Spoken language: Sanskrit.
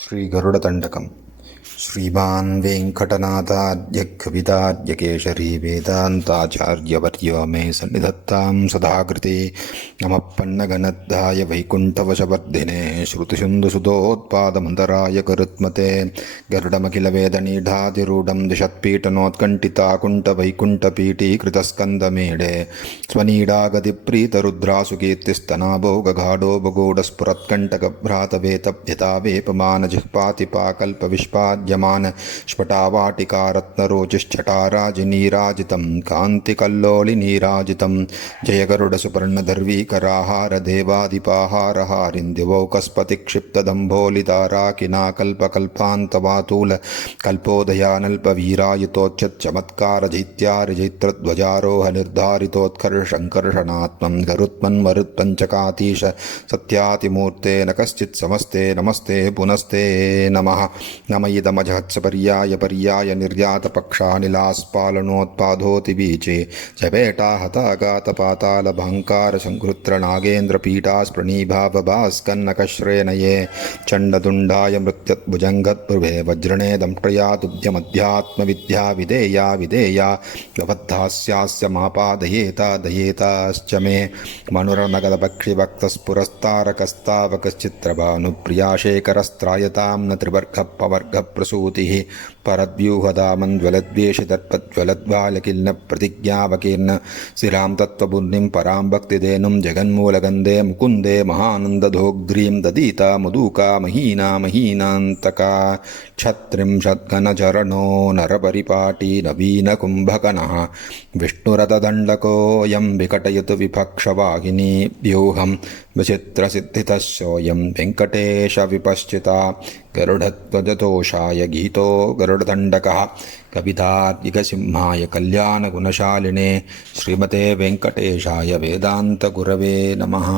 श्री गरुड़तंडकम् श्रीमान् वेंकटनाथार्य कवितार्यकेशरी वेदांताचार्यवर्यो मे सन्निधत्तां सदाकृते नमः पन्नगनद्धाय वैकुण्ठवशवर्धिने श्रुतिशुन्दुसुतोत्पादमन्तराय करुत्मते गरुडमखिलवेदनीढातिरूढं दिशत्पीठनोत्कण्ठिताकुण्ठवैकुण्ठपीठीकृतस्कन्दमेढे स्वनीडागतिप्रीतरुद्रासुकीर्तिस्तनाभो गगाढो बगोडस्फुरत्कण्टकभ्रातवेतभ्यता वेपमानजिह्वातिपाकल्पविष्पाद्यमान स्फटावाटिकारत्नरोचिश्छटाराजिनीराजितं कान्तिकल्लोलिनीराजितं जय गरुडसुपर्णधर्वीकराहार देवादिपाहारहारिन्द्यवौकस्पतिक्षिप्तदम्भोलिताराकिनाकल्पकल्पान्तवातूल कल्पोदयानल्पवीरायुतोच्चमत्कारजैत्यार्जैत्रध्वजारोह निर्धारितोत्कर्षङ्कर्षणात्मं गरुत्मन्मरुत्पञ्चकातीश सत्यातिमूर्ते न कश्चित् समस्ते नमस्ते पुनस्ते नमः नम इदमजहत्सपर्याय पर्याय निर्यातपक्षानिलास्पालनोत्पादोति बीचे जपेटा हतागातपातालभाङ्कार संकृत्र नागेन्द्रपीठास्प्रणीभावभास्कन्नकश्रेणये चण्डदुण्डाय मृत्युभुजङ्गत्पृभे वज्रणे दंष्ट्रया तुभ्यमध्यात्मविद्या विधेया विधेया व्यबद्धास्यास्य मापादयेता दयेताश्च मे मनुरनगदपक्षिवक्तस्फुरस्तारकस्तावकश्चित्रभानुप्रियाशेखरस्त्रायतां न त्रिवर्गपवर्गप्रसूतिः परद्व्यूहदामन्द्वलद्वेषितर्पज्वलद्वालकिल्न प्रतिज्ञावकीर्ण शिरां तत्त्वबुद्धिं परां भक्तिधेनुं जगन्मूलगन्धे मुकुन्दे महानन्दधोग्ध्रीं ददीता मधुका महीना महीनान्तका क्षत्रिंशद्गणचरणो नरपरिपाटी नवीनकुम्भकनः विष्णुरथदण्डकोऽयं विकटयतु विपक्षवाहिनी व्यूहं विचित्रसिद्धितः सोऽयं वेङ्कटेशविपश्चिता गरुडध्वजतोषाय गीतो गरुडदण्डकः कवितार्किकसिंहाय कल्याणगुणशालिने श्रीमते वेङ्कटेशाय वेदान्तगुरवे नमः।